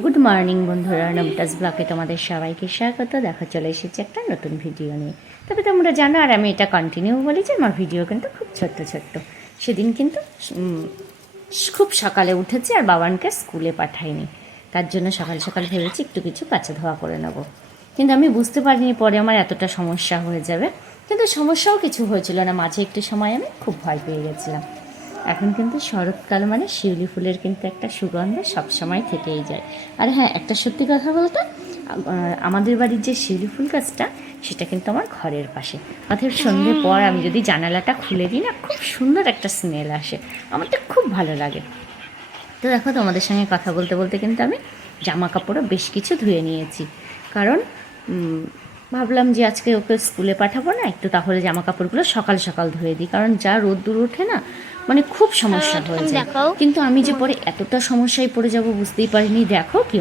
Good morning বন্ধুরা, নমিতাস ব্লগে তোমাদের সবাইকে স্বাগত। দেখা চলে এসেছে একটা নতুন ভিডিও নিয়ে। তবে তোমরা জানো, আর আমি এটা কন্টিনিউ বলি যে আমার ভিডিও কিন্তু খুব ছোট্ট ছোট্ট। সেদিন কিন্তু খুব সকালে উঠেছি আর বাবানকে স্কুলে পাঠাইনি, তার জন্য সকাল সকাল ভেবেছি একটু কিছু কাঁচা ধোয়া করে নেব। কিন্তু আমি বুঝতে পারিনি পরে আমার এতটা সমস্যা হয়ে যাবে। কিন্তু সমস্যাও কিছু হয়েছিল না, মাঝে একটু সময় আমি খুব ভয় পেয়ে গেছিলাম। এখন কিন্তু শরৎকাল মানে শিউলি ফুলের কিন্তু একটা সুগন্ধ সবসময় থেকেই যায়। আর হ্যাঁ, একটা সত্যি কথা বলতে, আমাদের বাড়ির যে শিউলি ফুল গাছটা সেটা কিন্তু আমার ঘরের পাশে। অর্থাৎ সন্ধ্যে পর আমি যদি জানালাটা খুলে দিই না, খুব সুন্দর একটা স্মেল আসে, আমার তো খুব ভালো লাগে। তো দেখো, তোমাদের সঙ্গে কথা বলতে বলতে কিন্তু আমি জামা কাপড়ও বেশ কিছু ধুয়ে নিয়েছি। কারণ ভাবলাম যে আজকে ওকে স্কুলে পাঠাবো না, একটু তাহলে জামা কাপড়গুলো সকাল সকাল ধুয়ে দিই, কারণ যা রোদ্দুর ওঠে না, মানে খুব সমস্যা হয়ে যায়। কিন্তু আমি যে পরে এতটা সমস্যায় পড়ে যাব বুঝতেই পারিনি। দেখো কি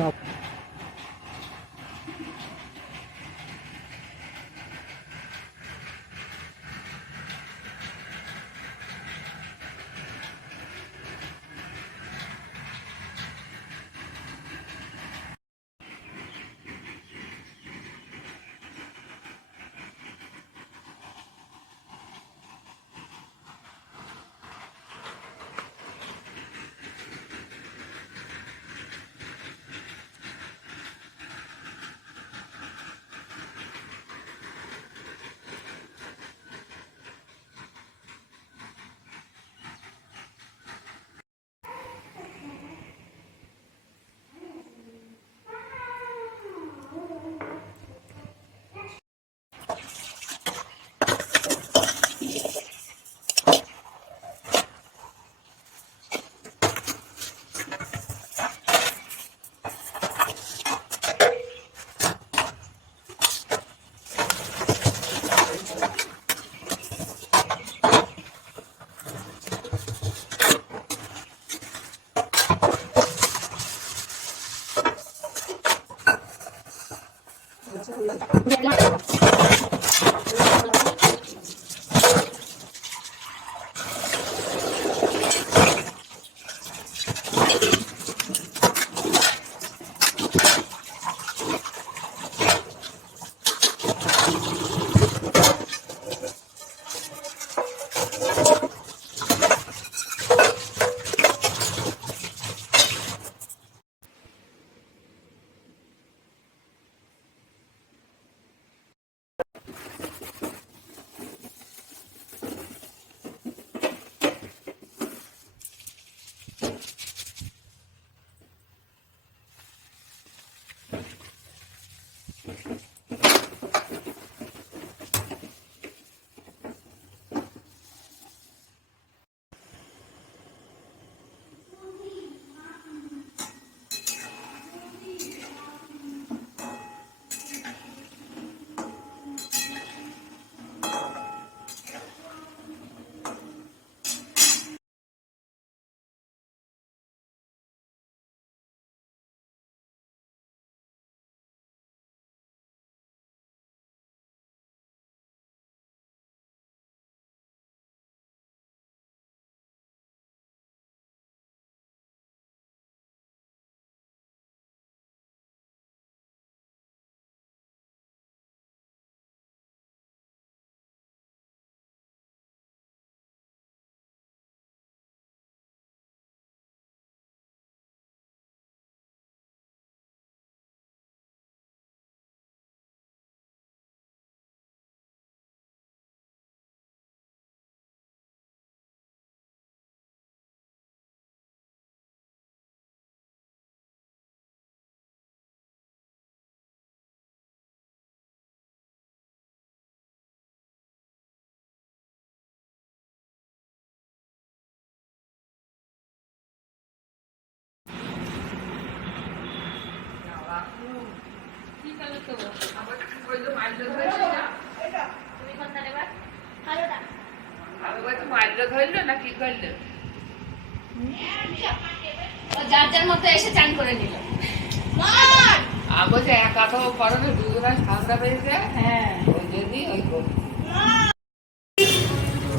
যার যার মতো এসে চান করে নিল।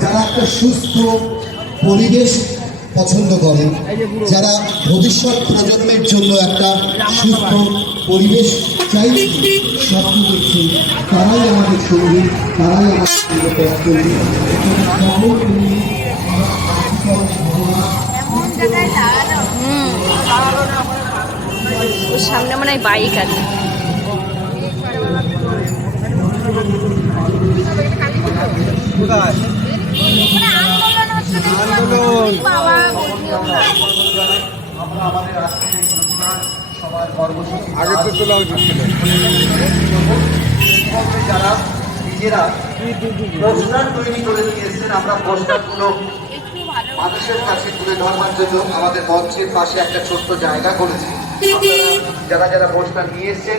যারা একটা সুস্থ পরিবেশ পছন্দ করে, যারা ভবিষ্যৎ প্রজন্মের জন্য একটা সুস্থ পরিবেশ চাইছে, স্বপ্ন দেখছে, তারাই আমাদের সঙ্গী, তারাই আমাদের কর্তব্য। ওর সামনে মনে হয় বাইক আছে। আগে তো তোলা উচিত ছিল। যারা নিজেরা পোস্টার তৈরি করে নিয়েছেন, আমরা পোস্টারগুলো মানুষের কাছে তুলে ধরবার জন্য আমাদের মঞ্চের পাশে একটা ছোট্ট জায়গা করেছি। আপনারা যারা যারা পোস্টার নিয়ে এসছেন